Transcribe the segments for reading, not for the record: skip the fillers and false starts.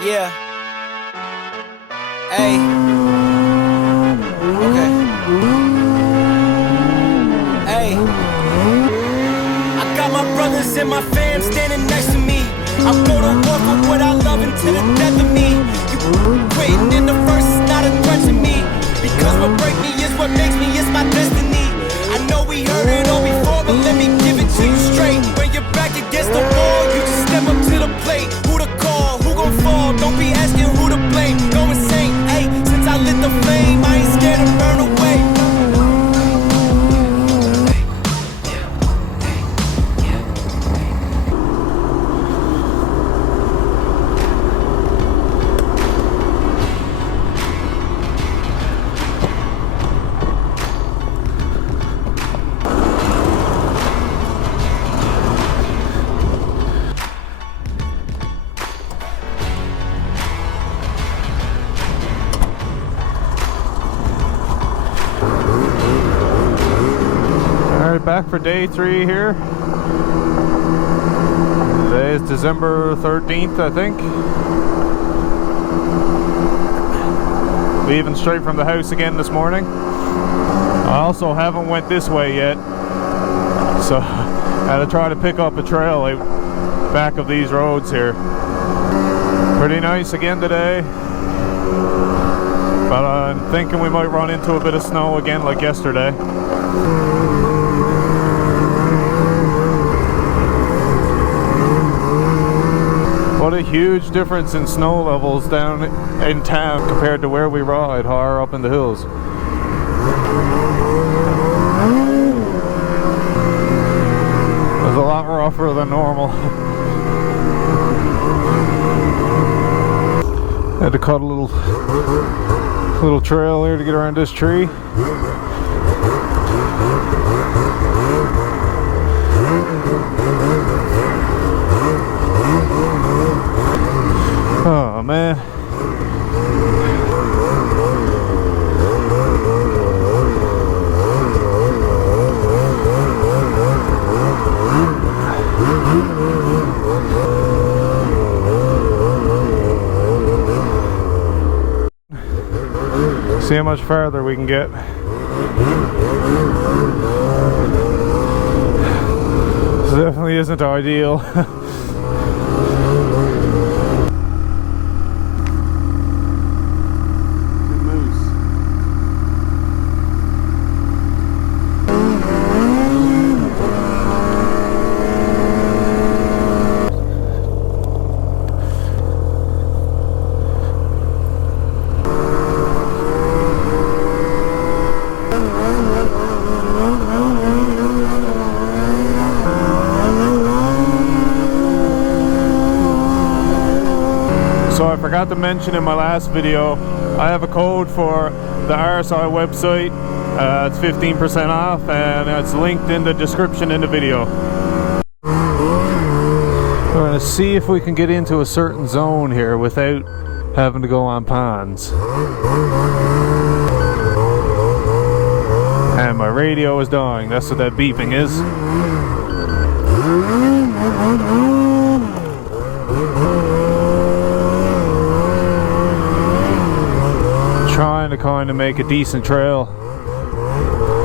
Yeah. Hey. Okay. Hey. I got my brothers and my fam standing next to me. I go to war for what I love until the death of me. You quitting in the first is not a threat to me. Because what break me is what makes me, it's my destiny. I know we heard it all before, but let me give it to you straight. When you're back against the wall, you just step up to the plate. Who to call, who gon' fall, don't be asking who to blame. Go insane, ayy, since I lit the flame, I ain't scared to burn away. Back for day 3 here. Today is December 13th, I think. Leaving straight from the house again this morning. I also haven't went this way yet, so I had to try to pick up a trail out back of these roads here. Pretty nice again today, but I'm thinking we might run into a bit of snow again like yesterday. What a huge difference in snow levels down in town compared to where we ride higher up in the hills. It's a lot rougher than normal. Had to cut a little trail here to get around this tree. Oh man. See how much farther we can get. This definitely isn't ideal. So I forgot to mention in my last video, I have a code for the RSI website. It's 15% off, and it's linked in the description in the video. We're going to see if we can get into a certain zone here without having to go on ponds. And my radio is dying, that's what that beeping is. Trying to kind of make a decent trail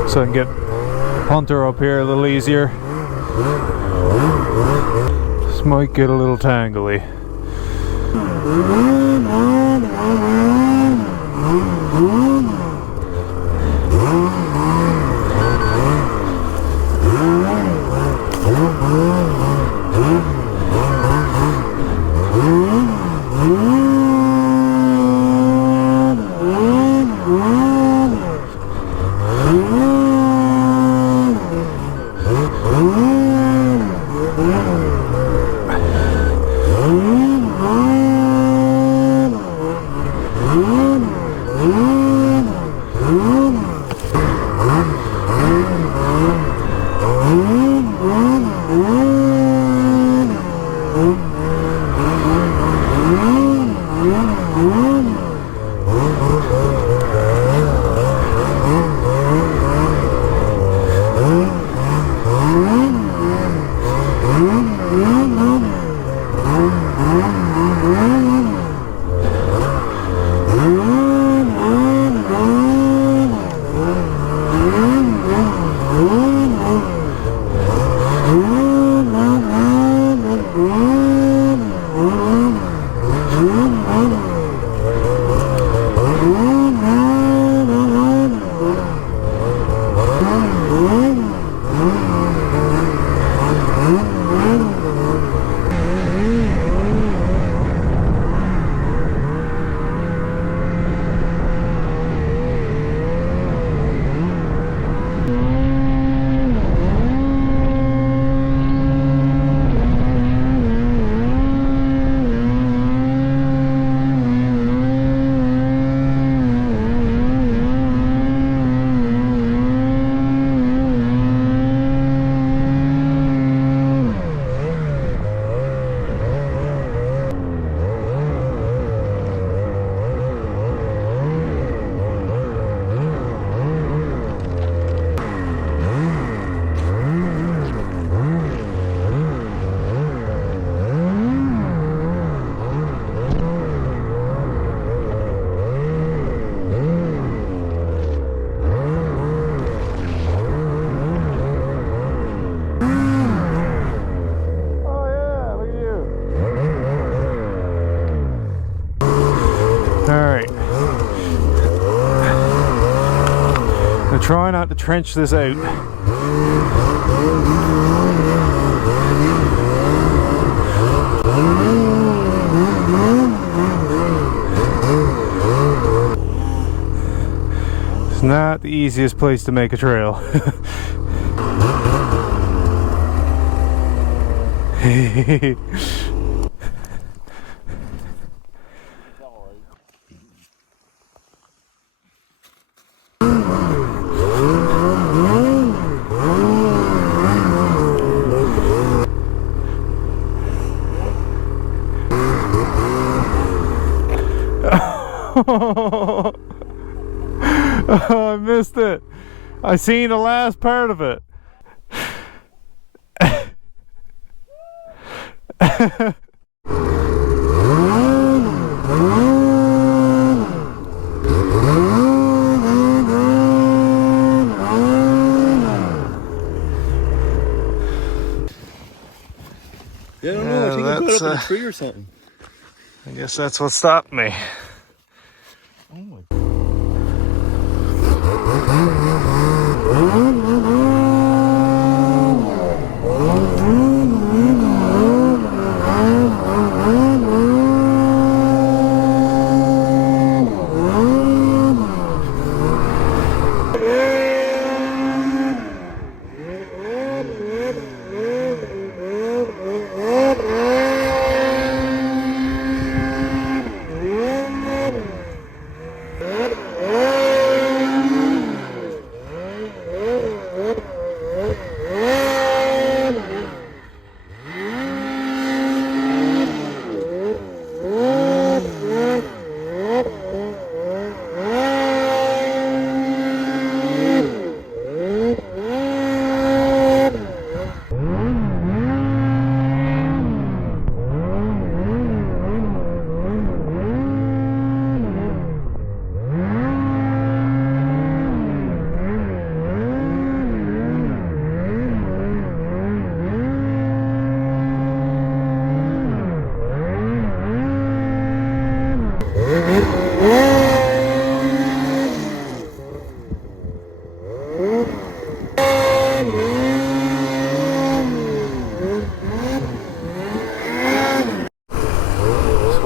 so I can get Hunter up here a little easier. This might get a little tangly. Try not to trench this out. It's not the easiest place to make a trail. Oh, I missed it. I seen the last part of it. Yeah, I don't know. I think I got up in a tree or something. I guess that's what stopped me. Oh my.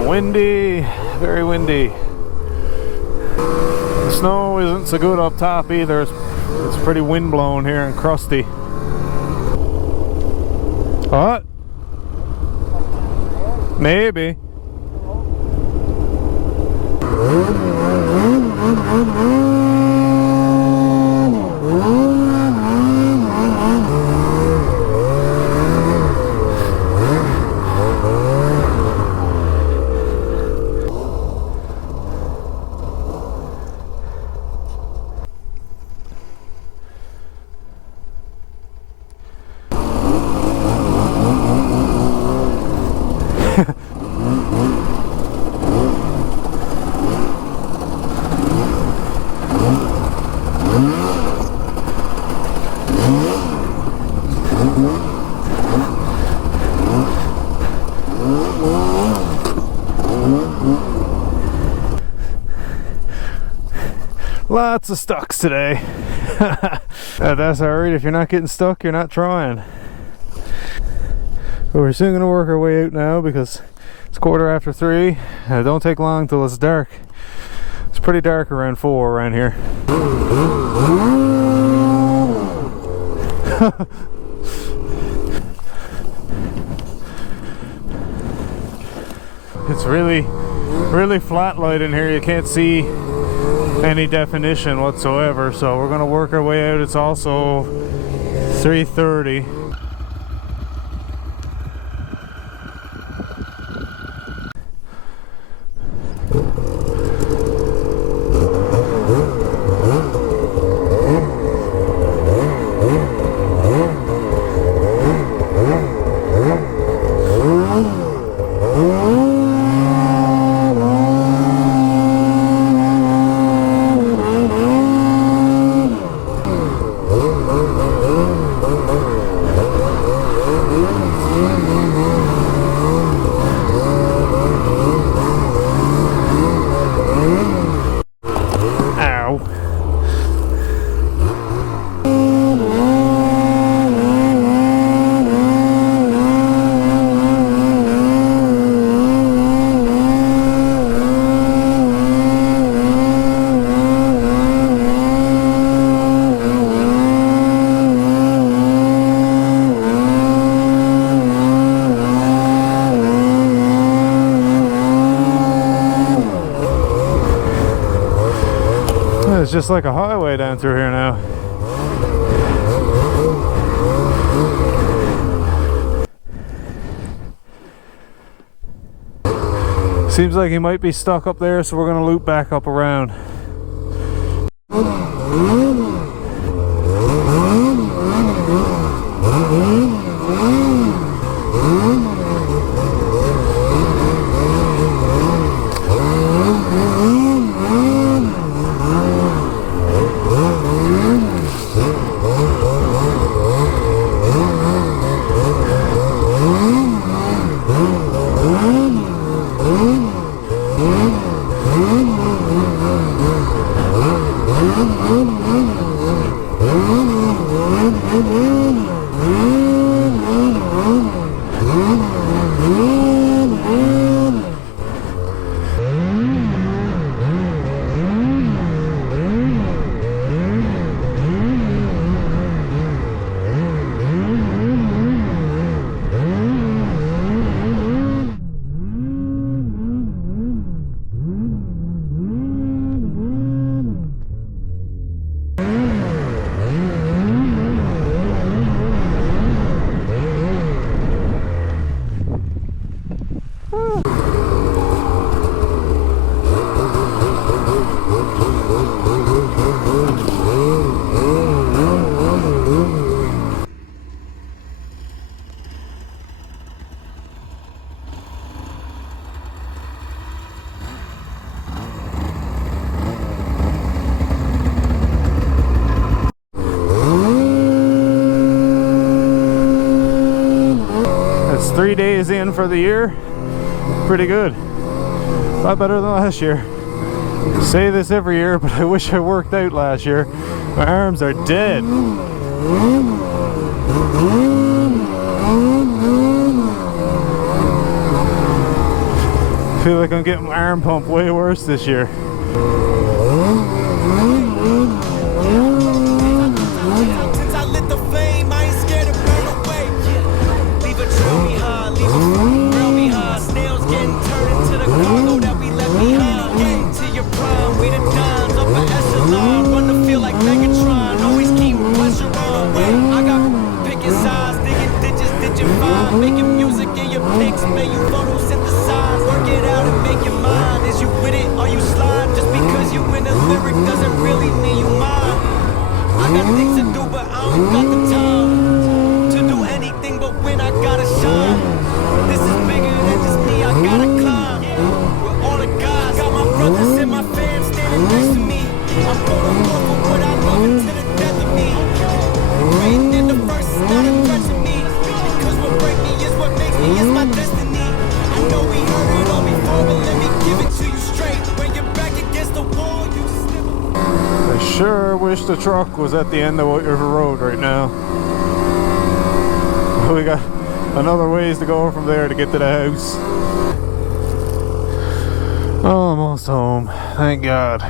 Windy, very windy. The snow isn't so good up top either. It's pretty wind blown here and crusty. What? Maybe. Lots of stucks today. That's alright. If you're not getting stuck, you're not trying. But we're soon going to work our way out now because it's 3:15. It don't take long till it's dark. It's pretty dark around 4 around here. It's really flat light in here. You can't see any definition whatsoever, so we're going to work our way out. It's also 3:30. It's just like a highway down through here now. Seems like he might be stuck up there, so we're gonna loop back up around. It's 3 days in for the year. Pretty good. A lot better than last year. I say this every year, but I wish I worked out last year. My arms are dead. I feel like I'm getting my arm pump way worse this year. Since I lit the flame, I ain't scared to burn away. Leave a trail behind, leave a trail behind. Snails getting turned into the cargo that we left behind. Getting to your prime, we the dimes, upper echelon. Run the field like Megatron, always keep pressure on. I got picking sides, digging ditches, ditching fine. Making music in your pics, make you photosynthesize. Work it out and make your mind. Is you with it or you slide? Just because you in a lyric doesn't really mean you mine. I got things to do, but I don't got the time to do anything but when I gotta shine. This is bigger than just me, I gotta climb. With all the guys, got my brothers and my fam standing next to me. I'm gonna walk with what I love until the death of me. Written in the verse is not a threat to me, because what break me is what makes me, is my destiny. I know we heard it all before, but let me give it to you straight. When you're back against the wall, you just never. I sure wish the truck was at the end of White River Road right now. We got another ways to go from there to get to the house. Almost home, thank God.